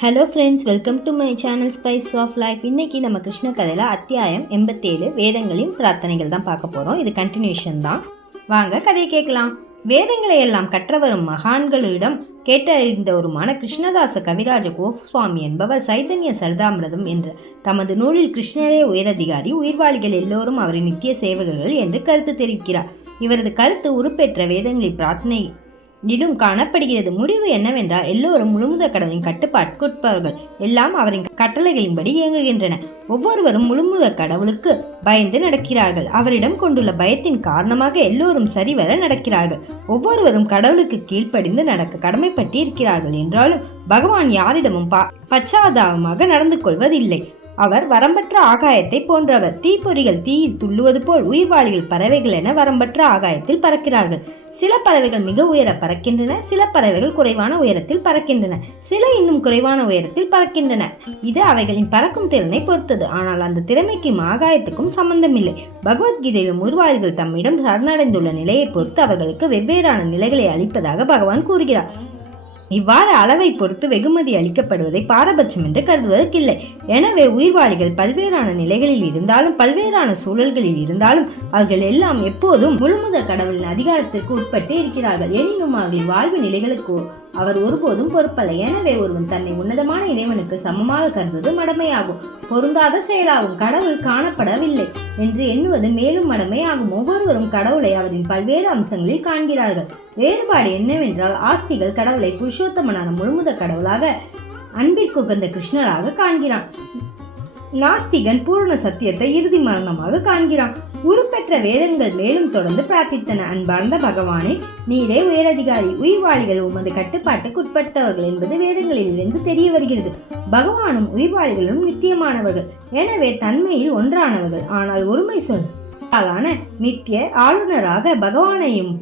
Hello friends welcome to my channel spice of life இன்னைக்கு நம்ம கிருஷ்ண கதையில் அத்தியாயம் எண்பத்தேழு வேதங்களின் பிரார்த்தனைகள் தான் பார்க்க போகிறோம் இது கண்டினியூஷன் தான். வாங்க கதையை கேட்கலாம். வேதங்களை எல்லாம் கற்றவரும் மகான்களிடம் கேட்டறிந்தவருமான கிருஷ்ணதாச கவிராஜ கோஸ்வாமி என்பவர் சைதன்ய சரிதாமிரதம் என்ற தமது நூலில் கிருஷ்ணரே உயரதிகாரி உயிர்வாளிகள் எல்லோரும் அவரின் நித்திய சேவகர்கள் என்று கருத்து தெரிவிக்கிறார். இவரது கருத்து உருப்பெற்ற வேதங்களின் பிரார்த்தனை இலும் காணப்படுகிறது முடிவு என்னவென்றால் எல்லோரும் முழுமுத கடவுளின் கட்டுப்பாட்டுட்பவர்கள் எல்லாம் அவரின் கட்டளைகளின்படி இயங்குகின்றன. ஒவ்வொருவரும் முழுமுத கடவுளுக்கு பயந்து நடக்கிறார்கள். அவரிடம் கொண்டுள்ள பயத்தின் காரணமாக எல்லோரும் சரிவர நடக்கிறார்கள். ஒவ்வொருவரும் கடவுளுக்கு கீழ்ப்படிந்து நடக்க கடமைப்பட்டு இருக்கிறார்கள் என்றாலும் பகவான் யாரிடமும் பா பச்சாதாபமாக நடந்து கொள்வதில்லை. அவர் வரம்பற்ற ஆகாயத்தை போன்றவர். தீப்பொறிகள் தீயில் துள்ளுவது போல் உயிர்வாளிகள் பறவைகள் என வரம்பற்ற ஆகாயத்தில் பறக்கிறார்கள். சில பறவைகள் மிக உயர பறக்கின்றன சில பறவைகள் குறைவான உயரத்தில் பறக்கின்றன சில இன்னும் குறைவான உயரத்தில் பறக்கின்றன. இது அவைகளின் பறக்கும் திறனை பொறுத்தது. ஆனால் அந்த திறமைக்கும் ஆகாயத்துக்கும் சம்பந்தமில்லை. பகவத்கீதையிலும் உருவாளிகள் தம்மிடம் சரணடைந்துள்ள நிலையை பொறுத்து அவர்களுக்கு வெவ்வேறான நிலைகளை அளிப்பதாக பகவான் கூறுகிறார். இவ்வாறு அளவை பொறுத்து வெகுமதி அளிக்கப்படுவதை பாரபட்சம் என்று கருதுவதற்கில்லை. எனவே உயிர்வாளிகள் பல்வேறான நிலைகளில் இருந்தாலும் பல்வேறான சூழல்களில் இருந்தாலும் அவர்கள் எல்லாம் எப்போதும் முழுமுத கடவுளின் அதிகாரத்திற்கு உட்பட்டு இருக்கிறார்கள். எனினும் அவர்களின் வாழ்வு நிலைகளுக்கு அவர் ஒருபோதும் பொறுப்பல்ல. எனவே ஒருவன் தன்னை உன்னதமான இறைவனுக்கு சமமாக கருதுவது மடமையாகும். பொருந்தாத செயலாகும். கடவுள் காணப்படவில்லை என்று எண்ணுவது மேலும் மடமையாகும். ஒவ்வொருவரும் கடவுளை அவரின் பல்வேறு அம்சங்களில் காண்கிறார்கள். வேறுபாடு என்னவென்றால் ஆஸ்திகள் கடவுளை புருஷோத்தமனான முழுமுத கடவுளாக அன்பிற்குகந்த கிருஷ்ணராக காண்கிறான். நாஸ்திகன் பூரண சத்தியத்தை இறுதி மரணமாக காண்கிறான். உருப்பெற்ற வேதங்கள் மேலும் தொடர்ந்து பிரார்த்தித்தன. அன்பார்ந்த பகவானே நீரே உயரதிகாரி உயிர்வாளிகள் உமது கட்டுப்பாட்டுக்கு உட்பட்டவர்கள் என்பது வேதங்களிலிருந்து தெரிய வருகிறது. பகவானும் உயிர்வாளிகளும் நித்தியமானவர்கள். எனவே தன்மையில் ஒன்றானவர்கள். ஆனால் ஒருமை சொல் நித்திய ஆளுநராக பகவானையும்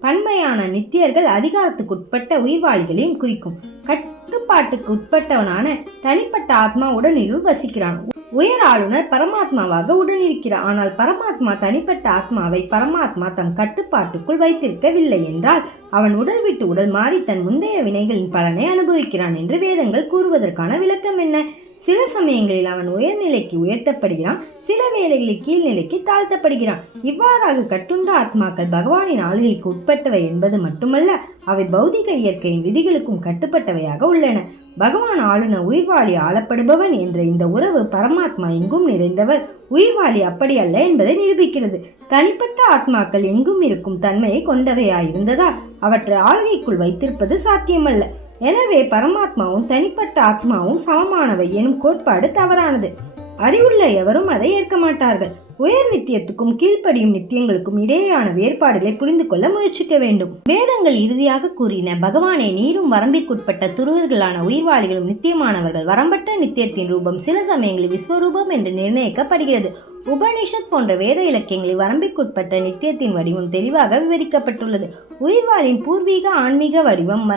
பன்மையான நித்தியர்கள் அதிகாரத்துக்குட்பட்ட உயிர்வாளிகளையும் குறிக்கும். கட்டுப்பாட்டுக்கு உட்பட்டவனான தனிப்பட்ட ஆத்மா உடனிருள் வசிக்கிறான். உயர் ஆளுநர் பரமாத்மாவாக உடனிருக்கிறார். ஆனால் பரமாத்மா தனிப்பட்ட ஆத்மாவை பரமாத்மா தம் கட்டுப்பாட்டுக்குள் வைத்திருக்கவில்லை என்றால் அவன் உடல் விட்டு உடல் மாறி தன் முந்தைய வினைகளின் பலனை அனுபவிக்கிறான் என்று வேதங்கள் கூறுவதற்கான விளக்கம் என்ன? சில சமயங்களில் அவன் உயர்நிலைக்கு உயர்த்தப்படுகிறான் சில வேளைகளில் கீழ்நிலைக்கு தாழ்த்தப்படுகிறான். இவ்வாறாக கட்டுண்ட ஆத்மாக்கள் பகவானின் ஆளுகைக்கு உட்பட்டவை என்பது மட்டுமல்ல அவை பௌதிக இயற்கையின் விதிகளுக்கும் கட்டுப்பட்டவையாக உள்ளன. பகவான் ஆளுநர் உயிர்வாளி ஆளப்படுபவன் என்ற இந்த உறவு பரமாத்மா எங்கும் நிறைந்தவர். உயிர்வாளி அப்படி அல்ல என்பதை நிரூபிக்கிறது. தனிப்பட்ட ஆத்மாக்கள் எங்கும் இருக்கும் தன்மையை கொண்டவையாயிருந்ததால் அவற்றை ஆளுகைக்குள் வைத்திருப்பது சாத்தியமல்ல. எனவே பரமாத்மாவும் தனிப்பட்ட ஆத்மாவும் சமமானவை எனும் கோட்பாடு தவறானது. அறிவுள்ள எவரும் அதை ஏற்க மாட்டார்கள். உயர் நித்தியத்துக்கும் கீழ்ப்படியும் நித்தியங்களுக்கும் இடையேயான வேறுபாடுகளை புரிந்து கொள்ள முயற்சிக்க வேண்டும். வேதங்கள் இறுதியாக கூறின பகவானே நீரும் வரம்பிற்குட்பட்ட துருவர்களான உயிர்வாளிகளும் நித்தியமானவர்கள். வரம்பற்ற நித்தியத்தின் ரூபம் சில சமயங்களில் விஸ்வரூபம் என்று நிர்ணயிக்கப்படுகிறது. உபனிஷத் போன்ற வேத இலக்கியங்களில் வரம்பிற்குட்பட்ட நித்தியத்தின் வடிவம் தெளிவாக விவரிக்கப்பட்டுள்ளது. உயிர்வாளின் பூர்வீக ஆன்மீக வடிவம்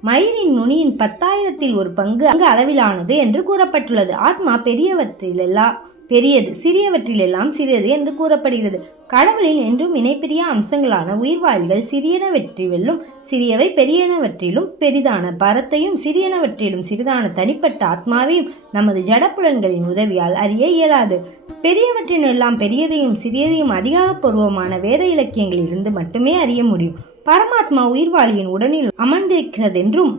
மயிரின் நுனியின் பத்தாயிரத்தில் ஒரு பங்கு அங்கு அளவிலானது என்று கூறப்பட்டுள்ளது. ஆத்மா பெரியவற்றிலெல்லாம் பெரியது சிறியவற்றிலெல்லாம் சிறியது என்று கூறப்படுகிறது. கடவுளில் என்றும் இணைப்பிரிய அம்சங்களான உயிர்வாளிகள் சிறியனவற்றி வெல்லும் சிறியவை பெரியனவற்றிலும் பெரிதான பரத்தையும் சிறியனவற்றிலும் சிறிதான தனிப்பட்ட ஆத்மாவையும் நமது ஜடப்புலன்களின் உதவியால் அறிய இயலாது. பெரியவற்றினெல்லாம் பெரியதையும் சிறியதையும் அதிகாரப்பூர்வமான வேத இலக்கியங்களிலிருந்து மட்டுமே அறிய முடியும். பரமாத்மா உயிர்வாளியின் உடனில் அமர்ந்திருக்கிறதென்றும்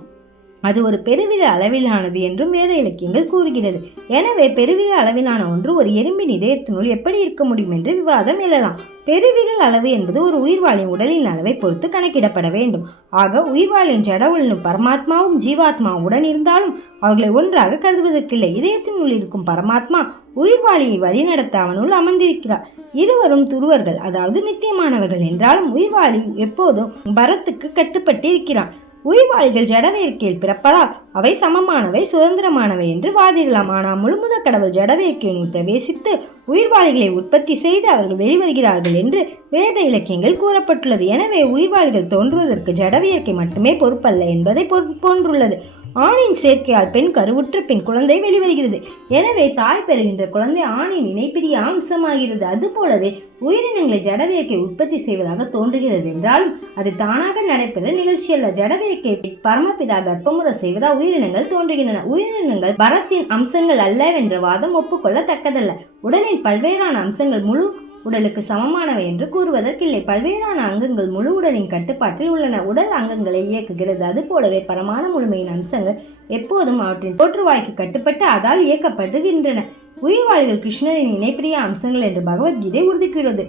அது ஒரு பெருவித அளவிலானது என்றும் வேத இலக்கியங்கள் கூறுகிறது. எனவே பெருவித அளவிலான ஒன்று ஒரு எறும்பின் இதயத்தினுள் எப்படி இருக்க முடியும் என்று விவாதம் எழலாம். பெருவிரல் அளவு என்பது ஒரு உயிர்வாளியின் உடலின் அளவை பொறுத்து கணக்கிடப்பட வேண்டும். ஆக உயிர்வாளியின் ஜடவுளும் பரமாத்மாவும் ஜீவாத்மாவும் உடன் இருந்தாலும் அவர்களை ஒன்றாக கருதுவதற்கில்லை. இதயத்தின் உள் இருக்கும் பரமாத்மா உயிர்வாளியை வழிநடத்த அவனுள் அமர்ந்திருக்கிறார். இருவரும் துருவர்கள் அதாவது நித்தியமானவர்கள் என்றாலும் உயிர்வாளி எப்போதும் பரத்துக்கு கட்டுப்பட்டு இருக்கிறான் உயிர்வாளிகள் ஜடவேற்கையில் பிறப்பதால் அவை சமமானவை சுதந்திரமானவை என்று வாதிடலாம். ஆனால் முழுமுத கடவுள் ஜடவேற்கையினுள் பிரவேசித்து உயிர்வாளிகளை உற்பத்தி செய்து அவர்கள் வெளிவருகிறார்கள் என்று வேத இலக்கியங்கள் கூறப்பட்டுள்ளது. எனவே உயிர்வாளிகள் தோன்றுவதற்கு ஜடவியற்கை மட்டுமே பொறுப்பல்ல என்பதை போன்றுள்ளது. ஆணின் சேர்க்கையால் பெண் கருவுற்ற பெண் குழந்தை வெளிவருகிறது. எனவே தாய் பெறுகின்ற குழந்தை ஆணின் இணைப்பிரிய அம்சமாகிறது. அதுபோலவே உயிரினங்களை ஜடவியக்கை உற்பத்தி செய்வதாக தோன்றுகிறது என்றாலும் அது தானாக நடைபெற நிகழ்ச்சி அல்ல ஜடவியக்கை பரமபிதா கர்ப்பமுறை செய்வதால் உயிரினங்கள் தோன்றுகின்றன. உயிரினங்கள் பரத்தின் அம்சங்கள் அல்லவென்ற வாதம் ஒப்புக்கொள்ளத்தக்கதல்ல. உடலின் பல்வேறான அம்சங்கள் முழு உடலுக்கு சமமானவை என்று கூறுவதற்கில்லை. பல்வேறான அங்கங்கள் முழு உடலின் கட்டுப்பாட்டில் உள்ளன. உடல் அங்கங்களை இயக்குகிறது. அது போலவே பரமான முழுமையின் அம்சங்கள் எப்போதும் அவற்றின் தோற்றுவாய்க்கு கட்டுப்பட்டு அதால் இயக்கப்படுகின்றன. உயிர்வாழ்கள் கிருஷ்ணரின் இணைப்பிரிய அம்சங்கள் என்று பகவத்கீதை உறுதிக்கிறது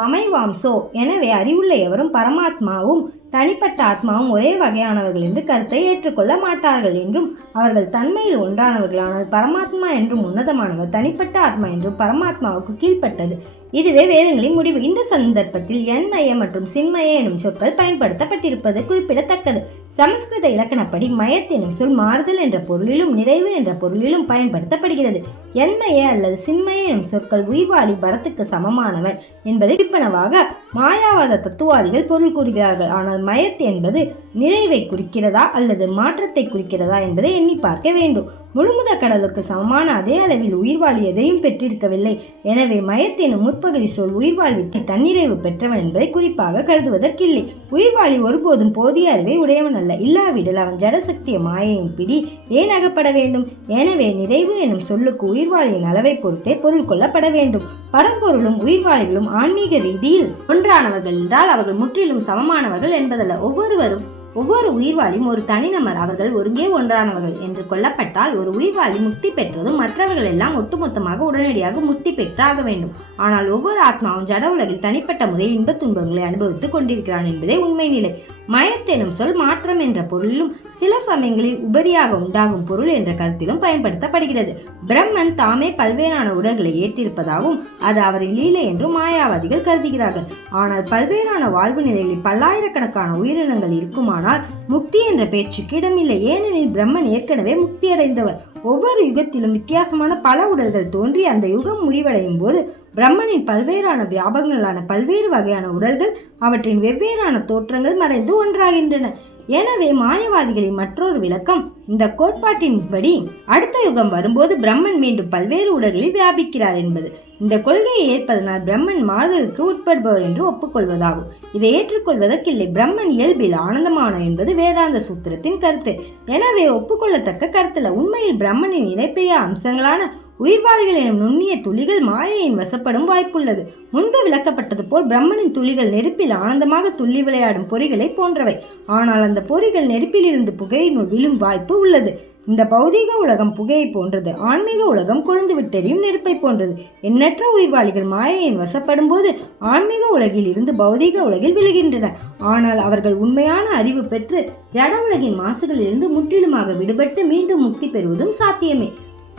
மமைவாம்சோ எனவே அறிவுள்ள எவரும் பரமாத்மாவும் தனிப்பட்ட ஆத்மாவும் ஒரே வகையானவர்கள் என்று கருத்தை ஏற்றுக்கொள்ள மாட்டார்கள் என்றும் அவர்கள் தன்மையில் ஒன்றானவர்கள் பரமாத்மா என்றும் உன்னதமானவர் தனிப்பட்ட ஆத்மா என்றும் பரமாத்மாவுக்கு கீழ்ப்பட்டது. இதுவே வேதங்களின் முடிவு. இந்த சந்தர்ப்பத்தில் எண்மய மற்றும் சின்மய எனும் சொற்கள் பயன்படுத்தப்பட்டிருப்பது குறிப்பிடத்தக்கது. சமஸ்கிருத இலக்கணப்படி மயத் எனும் சொல் மாறுதல் என்ற பொருளிலும் நிறைவு என்ற பொருளிலும் பயன்படுத்தப்படுகிறது. எண்மய அல்லது சின்மய எனும் சொற்கள் உயிர்வாளி பரத்துக்கு சமமானவர் என்பதை விற்பனவாக மாயாவாத தத்துவாதிகள் பொருள் கூறுகிறார்கள். ஆனால் மயத் என்பது நிறைவை குறிக்கிறதா அல்லது மாற்றத்தை குறிக்கிறதா என்பதை எண்ணி பார்க்க வேண்டும். முழுமுத கடலுக்கு சமமான அதே அளவில் உயிர்வாழ் எதையும் பெற்றிருக்கவில்லை. எனவே மயத்தினும் முற்பகுதி சொல் உயிர்வாழ்விற்கு தன்னிறைவு பெற்றவன் என்பதை குறிப்பாக கருதுவதற்கில்லை. உயிர்வாழி ஒருபோதும் போதிய அறிவை உடையவன் அல்ல. இல்லாவிடில் அவன் ஜடசக்திய மாயையின் பிடி ஏன் அகப்பட வேண்டும்? எனவே நிறைவு எனும் சொல்லுக்கு உயிர்வாழியின் அளவை பொறுத்தே பொருள் கொள்ளப்பட வேண்டும். பரம்பொருளும் உயிர்வாழிகளும் ஆன்மீக ரீதியில் ஒன்றானவர்கள் என்றால் அவர்கள் முற்றிலும் சமமானவர்கள் என்பதல்ல. ஒவ்வொருவரும் ஒவ்வொரு உயிர்வாளியும் ஒரு தனிநபர் அவர்கள் ஒருங்கே ஒன்றானவர்கள் என்று கொல்லப்பட்டால் ஒரு உயிர்வாளி முக்தி பெற்றதும் மற்றவர்கள் எல்லாம் ஒட்டுமொத்தமாக உடனடியாக முக்தி பெற்றாக வேண்டும். ஆனால் ஒவ்வொரு ஆத்மாவும் ஜட உலகில் தனிப்பட்ட முறையில் இன்பத் துன்பங்களை அனுபவித்துக் கொண்டிருக்கிறான் என்பதே உண்மை நிலை. மயத்தெனும் சொல் மாற்றம் என்ற பொருளிலும் சில சமயங்களில் உபரியாக உண்டாகும் பொருள் என்ற கருத்திலும் பயன்படுத்தப்படுகிறது. பிரம்மன் தாமே பல்வேறான உடல்களை ஏற்றிருப்பதாகவும் அது அவரின் லீலை என்றும் மாயாவாதிகள் கருதுகிறார்கள். ஆனால் பல்வேறான வாழ்வு நிலைகளில் பல்லாயிரக்கணக்கான உயிரினங்கள் இருக்குமானால் முக்தி என்ற பேச்சுக்கு இடமில்லை. ஏனெனில் பிரம்மன் ஏற்கனவே முக்தி அடைந்தவர் ஒவ்வொரு யுகத்திலும் வித்தியாசமான பல உடல்கள் தோன்றி அந்த யுகம் முடிவடையும் போது பிரம்மனின் பல்வேறான வியாபகங்களான பல்வேறு வகையான உடல்கள் அவற்றின் வெவ்வேறான தோற்றங்கள் மறைந்து ஒன்றாகின்றன. எனவே மாயவாதிகளின் மற்றொரு விளக்கம். இந்த கோட்பாட்டின்படி அடுத்த யுகம் வரும்போது பிரம்மன் மீண்டும் பல்வேறு உடல்களில் வியாபிக்கிறார் என்பது. இந்த கொள்கையை ஏற்பதனால் பிரம்மன் மாறுதலுக்கு உட்படுபவர் என்று ஒப்புக்கொள்வதாகும். இதை ஏற்றுக்கொள்வதற்கில்லை. பிரம்மன் இயல்பில் ஆனந்தமான என்பது வேதாந்த சூத்திரத்தின் கருத்து. எனவே ஒப்புக்கொள்ளத்தக்க கருத்தில் உண்மையில் பிரம்மனின் இணைப்பைய அம்சங்களான உயிர்வாழிகள் எனும் நுண்ணிய துளிகள் மாயையின் வசப்படும் வாய்ப்புள்ளது. முன்பு விளக்கப்பட்டது போல் பிரம்மனின் துளிகள் நெருப்பில் ஆனந்தமாக துள்ளி விளையாடும் பொறிகளை போன்றவை. ஆனால் அந்த பொறிகள் நெருப்பிலிருந்து புகையினுள் விழும் வாய்ப்பு உள்ளது. இந்த பௌதீக உலகம் புகையை போன்றது. ஆன்மீக உலகம் கொழுந்து விட்டெறியும் நெருப்பை போன்றது. எண்ணற்ற உயிர்வாளிகள் மாயையின் வசப்படும் போது ஆன்மீக உலகில் இருந்து பௌதீக உலகில் விழுகின்றன. ஆனால் அவர்கள் உண்மையான அறிவு பெற்று ஜட உலகின் மாசுகளிலிருந்து முற்றிலுமாக விடுபட்டு மீண்டும் முக்தி பெறுவதும் சாத்தியமே.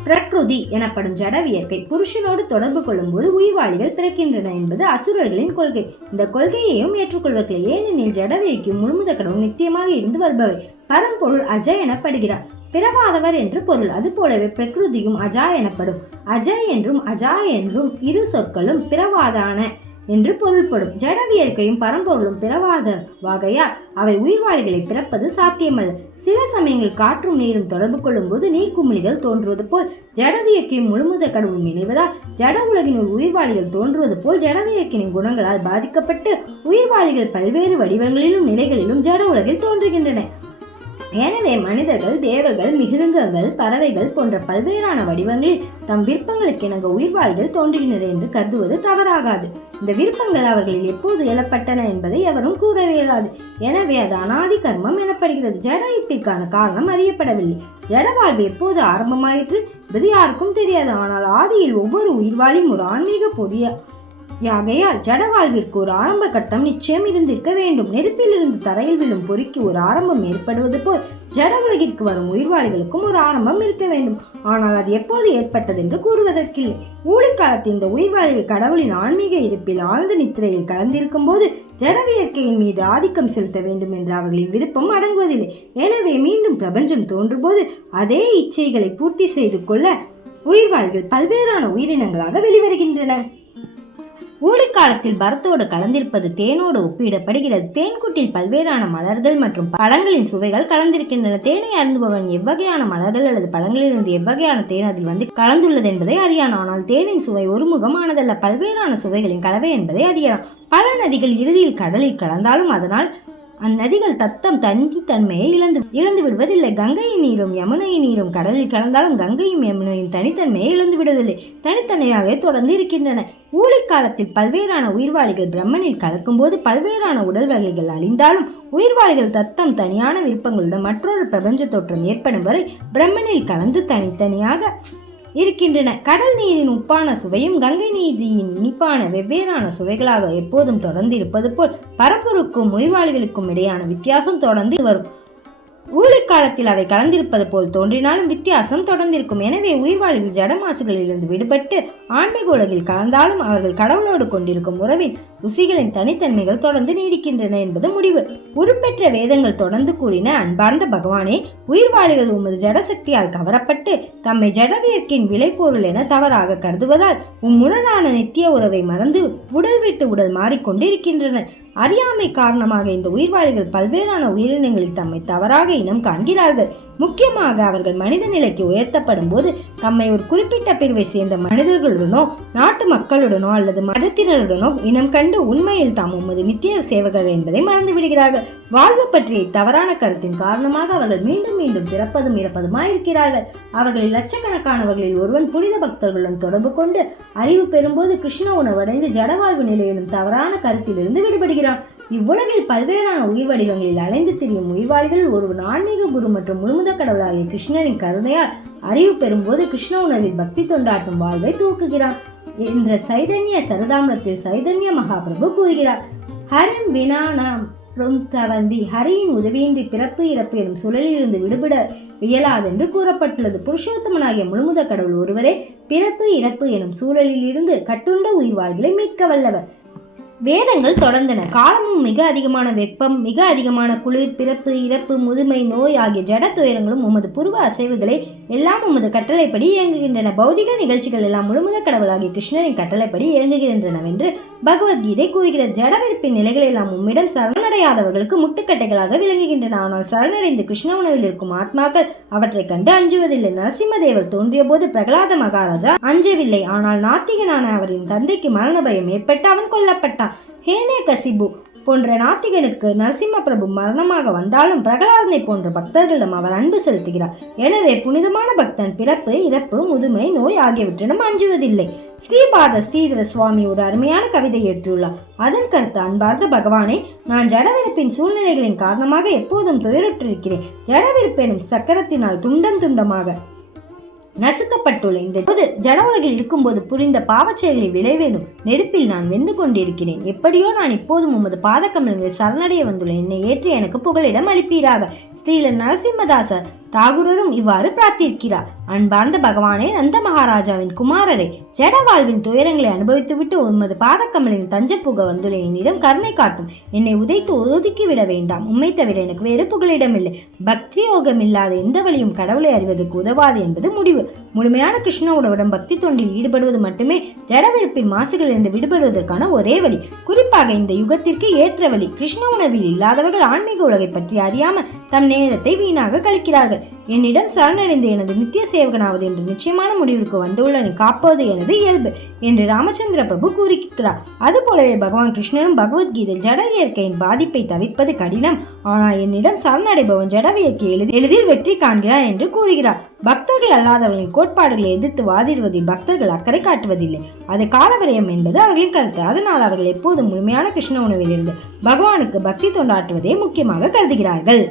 பிரக்ருதி எனப்படும் ஜடவியற்கை புருஷனோடு தொடர்பு கொள்ளும்போது உயிர்வாளிகள் பிறக்கின்றன என்பது அசுரர்களின் கொள்கை. இந்த கொள்கையையும் ஏற்றுக்கொள்வதில்லை. ஏனெனில் ஜடவியக்கும் முழுமுத கடவுள் நித்தியமாக இருந்து வருபவை. பரம்பொருள் அஜய் எனப்படுகிறார். பிறவாதவர் என்று பொருள். அதுபோலவே பிரகிருதியும் அஜா எனப்படும். அஜய் என்றும் அஜா என்றும் இரு சொற்களும் பிறவாதான என்று பொருள்படும். ஜடவியற்கையும் பரம்பொருளும் பிறவாத வகையால் அவை உயிர்வாழிகளை பிறப்பது சாத்தியமல்ல. சில சமயங்கள் காற்றும் நீரும் தொடர்பு கொள்ளும்போது நீக்குமிழிகள் தோன்றுவது போல் ஜடவியக்கையும் முழுமுத கடவுள் நினைவதால் ஜட உலகினுள் உயிர்வாளிகள் தோன்றுவது போல் ஜடவியக்கினின் குணங்களால் பாதிக்கப்பட்டு உயிர்வாளிகள் பல்வேறு வடிவங்களிலும் நிலைகளிலும் ஜட உலகில் தோன்றுகின்றன. எனவே மனிதர்கள் தேவர்கள் மிருகங்கள் பறவைகள் போன்ற பல்வேறான வடிவங்களில் தம் விருப்பங்களுக்கு இணங்க உயிர்வாழ்கள் தோன்றுகின்றன என்று கருதுவது தவறாகாது. இந்த விருப்பங்கள் அவர்களில் எப்போது எழப்பட்டன என்பதை எவரும் கூற இயலாது. எனவே அது அனாதி கர்மம் எனப்படுகிறது. ஜட யுக்திக்கான காரணம் அறியப்படவில்லை. ஜட வாழ்வு எப்போது ஆரம்பமாயிற்று என்பது யாருக்கும் தெரியாது. ஆனால் ஆதியில் ஒவ்வொரு உயிர்வாழியும் ஒரு ஆன்மீக பொறிய யாகையால் ஜடவாழ்விற்கு ஒரு ஆரம்ப கட்டம் நிச்சயம் இருந்திருக்க வேண்டும். நெருப்பிலிருந்து தரையில் விழும் பொறிக்கு ஒரு ஆரம்பம் ஏற்படுவது போல் ஜட உலகிற்கு வரும் உயிர்வாளிகளுக்கும் ஒரு ஆரம்பம் இருக்க வேண்டும். ஆனால் அது எப்போது ஏற்பட்டது என்று கூறுவதற்கில்லை. ஊழிக்காலத்தில் இந்த உயிர்வாளிகள் கடவுளின் ஆன்மீக இருப்பில் ஆழ்ந்த நித்திரையில் கலந்திருக்கும் போது ஜடவியற்கையின் மீது ஆதிக்கம் செலுத்த வேண்டும் என்ற அவர்களின் விருப்பம் அடங்குவதில்லை. எனவே மீண்டும் பிரபஞ்சம் தோன்றும்போது அதே இச்சைகளை பூர்த்தி செய்து கொள்ள உயிர்வாளிகள் பல்வேறான உயிரினங்களாக வெளிவருகின்றன. ஊழிக்காலத்தில் பரத்தோடு கலந்திருப்பது தேனோடு ஒப்பிடப்படுகிறது. தேன்கூட்டில் பல்வேறான மலர்கள் மற்றும் பழங்களின் சுவைகள் கலந்திருக்கின்றன. தேனை அருந்துபவன் எவ்வகையான மலர்கள் அல்லது பழங்களிலிருந்து எவ்வகையான தேன் அதில் வந்து கலந்துள்ளது என்பதை அறியான் ஆனால் தேனின் சுவை ஒருமுகமானதல்ல. பல்வேறான சுவைகளின் கலவை என்பதை அறியலாம். பல நதிகள் இறுதியில் கடலில் கலந்தாலும் அதனால் அந்நதிகள் தத்தம் தனித்தன்மையை இழந்து இழந்து விடுவதில்லை. கங்கையின் நீரும் யமுனையின் நீரும் கடலில் கலந்தாலும் கங்கையும் யமுனையும் தனித்தன்மையை இழந்து விடுவதில்லை. தனித்தன்மையாக தொடர்ந்து இருக்கின்றன. ஊழிக்காலத்தில் பல்வேறான உயிர்வாளிகள் பிரம்மனில் கலக்கும்போது பல்வேறான உடல் வகைகள் அழிந்தாலும் உயிர்வாளிகள் தத்தம் தனியான விருப்பங்களுடன் மற்றொரு பிரபஞ்ச தோற்றம் ஏற்படும் வரை பிரம்மனில் கலந்து தனித்தனியாக இருக்கின்றன. கடல் நீரின் உப்பான சுவையும் கங்கை நீதியின் இனிப்பான வெவ்வேறான சுவைகளாக எப்போதும் தொடர்ந்து இருப்பது போல் பரம்பொருக்கும் உயிர்வாளிகளுக்கும் இடையான வித்தியாசம் தொடர்ந்து வரும். ஊழிக்காலத்தில் அவை கலந்திருப்பது போல் தோன்றினாலும் வித்தியாசம் தொடர்ந்திருக்கும். எனவே உயிர்வாளிகள் ஜடமாசுகளிலிருந்து விடுபட்டு ஆன்மீக உலகில் கலந்தாலும் அவர்கள் கடவுளோடு கொண்டிருக்கும் உறவின் ருசிகளின் தனித்தன்மைகள் தொடர்ந்து நீடிக்கின்றன என்பது முடிவு. உருப்பெற்ற வேதங்கள் தொடர்ந்து கூறின அன்பார்ந்த பகவானே உயிர்வாளிகள் உமது ஜடசக்தியால் கவரப்பட்டு தம்மை ஜடவியற்கின் விளைபொருள் என தவறாக கருதுவதால் உம்முடனான நித்திய உறவை மறந்து உடல் விட்டு உடல் மாறிக்கொண்டிருக்கின்றன. அறியாமை காரணமாக இந்த உயிர்வாளிகள் பல்வேறான உயிரினங்களில் தம்மை தவறாக இனம் காண்கிறார்கள் முக்கியமாக அவர்கள் மனித நிலைக்கு உயர்த்தப்படும் போது தம்மை ஒரு குறிப்பிட்ட பிரிவை சேர்ந்த மனிதர்களுடனோ நாட்டு மக்களுடனோ அல்லது மதத்தினருடனோ இனம் கண்டு உண்மையில் தாம் உமது நித்திய சேவகர் என்பதை மறந்து விடுகிறார்கள் வாழ்வு பற்றிய தவறான கருத்தின் காரணமாக அவர்கள் மீண்டும் மீண்டும் பிறப்பதும் இறப்பதுமாயிருக்கிறார்கள். அவர்களில் லட்சக்கணக்கானவர்களில் ஒருவன் புனித பக்தர்களுடன் தொடர்பு கொண்டு அறிவு பெறும்போது கிருஷ்ண உணவடைந்து ஜடவாழ்வு நிலையிலும் தவறான கருத்திலிருந்து விடுபடுகிறான். இவ்வுலகில் பல்வேறான உயிர் வடிவங்களில் அலைந்து திரியும் உயிர்வாளிகள் ஒரு ஆன்மீக குரு மற்றும் முழுமுத கடவுளாகிய கிருஷ்ணனின் கருணையால் அறிவு பெறும்போது கிருஷ்ண உணர்வில் பக்தி தொண்டாட்டும் வாழ்வை தூக்குகிறான் என்ற சைதன்ய சரதாமிரத்தில் சைதன்ய மகாபிரபு கூறுகிறார். ஹரம் வினானாம் தவந்தி ஹரியின் உதவியின்றி பிறப்பு இறப்பு எனும் சுழலிலிருந்து விடுபட இயலாதென்று கூறப்பட்டுள்ளது. புருஷோத்தமனாகிய முழுமுத கடவுள் ஒருவரே பிறப்பு இறப்பு எனும் சூழலில் இருந்து கட்டுண்ட உயிர்வாழ்களை மீட்க வல்லவர். வேதங்கள் தொடர்ந்தன. காலமும் மிக அதிகமான வெப்பம் மிக அதிகமான குளிர் பிறப்பு இறப்பு முதுமை நோய் ஆகிய ஜட துயரங்களும் உமது புருவ அசைவுகளை எல்லாம் உமது கட்டளைப்படி இயங்குகின்றன. பௌதிக நிகழ்ச்சிகள் எல்லாம் முழுமுத கடவுளாகிய கிருஷ்ணரின் கட்டளைப்படி இயங்குகின்றனவென்று பகவத்கீதை கூறுகிற ஜடவிருப்பின் நிலைகள் எல்லாம் உம்மிடம் சரணடையாதவர்களுக்கு முட்டுக்கட்டைகளாக விளங்குகின்றன. ஆனால் சரணடைந்து கிருஷ்ண உணவில் இருக்கும் ஆத்மாக்கள் அவற்றை கண்டு அஞ்சுவதில்லை. நரசிம்மதேவர் தோன்றிய போது பிரகலாத மகாராஜா அஞ்சவில்லை. ஆனால் நாத்திகனான அவரின் தந்தைக்கு மரண பயம் ஏற்பட்டு அவன் கொல்லப்பட்டான். ஹேனே கசிபு போன்ற நாத்திகனுக்கு நரசிம்ம பிரபு மரணமாக வந்தாலும் பிரகலாதனை போன்ற பக்தர்களிடம் அவர் அன்பு செலுத்துகிறார். எனவே புனிதமான பக்தன் பிறப்பு இறப்பு முதுமை நோய் ஆகியவற்றிடம் அஞ்சுவதில்லை. ஸ்ரீபாத ஸ்ரீதர சுவாமி ஒரு அருமையான கவிதை ஏற்றுள்ளார் அதன் கருத்து அன்பார்ந்த பகவானே நான் ஜடவிருப்பின் சூழ்நிலைகளின் காரணமாக எப்போதும் துயருற்றிருக்கிறேன். ஜடவிருப்பெனும் சக்கரத்தினால் துண்டம் துண்டமாக நசுக்கப்பட்டுள்ள இந்த போது ஜட உலகில் இருக்கும்போது புரிந்த பாவச்செயலை விளைவேனும் நெருப்பில் நான் வெந்து கொண்டிருக்கிறேன். எப்படியோ நான் இப்போதும் உமது பாதக்கமலங்களில் சரணடைய வந்துள்ளேன். என்னை ஏற்றி எனக்கு புகலிடம் அளிப்பீராக. ஸ்ரீல நரசிம்மதாசர் தாகூரரும் இவ்வாறு பிரார்த்திக்கிறார். அன்பார்ந்த பகவானே நந்த மகாராஜாவின் குமாரரே ஜட வாழ்வின் துயரங்களை அனுபவித்துவிட்டு உமது பாதக்கமலில் தஞ்ச புக வந்துள்ள என்னிடம் கருணை காட்டும். என்னை உதைத்து ஒதுக்கி விட வேண்டாம். உண்மை தவிர எனக்கு வேறு புகலிடமில்லை பக்தி யோகம் இல்லாத எந்த வழியும் கடவுளை அறிவதற்கு உதவாது என்பது முடிவு. முழுமையான கிருஷ்ணவுடன் பக்தி தொண்டில் ஈடுபடுவது மட்டுமே ஜடவிருப்பின் மாசுகளிலிருந்து விடுபடுவதற்கான ஒரே வழி. குறிப்பாக இந்த யுகத்திற்கு ஏற்ற வழி. கிருஷ்ண உணவில் இல்லாதவர்கள் ஆன்மீக உலகை பற்றி அறியாமல் தம் நேரத்தை வீணாக கழிக்கிறார்கள். என்னிடம் சரணடைந்து எனது நித்திய சேவகனாவது என்று நிச்சயமான முடிவிற்கு வந்துள்ள நீ காப்பது எனது இயல்பு என்று ராமச்சந்திர பிரபு கூறுகிறார். அதுபோலவே பகவான் கிருஷ்ணரும் பகவத்கீதையில் ஜட இயற்கையின் பாதிப்பை தவிர்ப்பது கடினம். ஆனால் என்னிடம் சரணடைபவன் ஜட இயற்கை எளிதில் வெற்றி காண்கிறார் என்று கூறுகிறார். பக்தர்கள் அல்லாதவர்களின் கோட்பாடுகளை எதிர்த்து வாதிடுவதில் பக்தர்கள் அக்கறை காட்டுவதில்லை. அது காலவரையம் என்பது அவர்களின் கருத்து. அதனால் அவர்கள் எப்போதும் முழுமையான கிருஷ்ண உணவில் இருந்து பகவானுக்கு பக்தி தொண்டாற்றுவதே முக்கியமாக கருதுகிறார்கள்.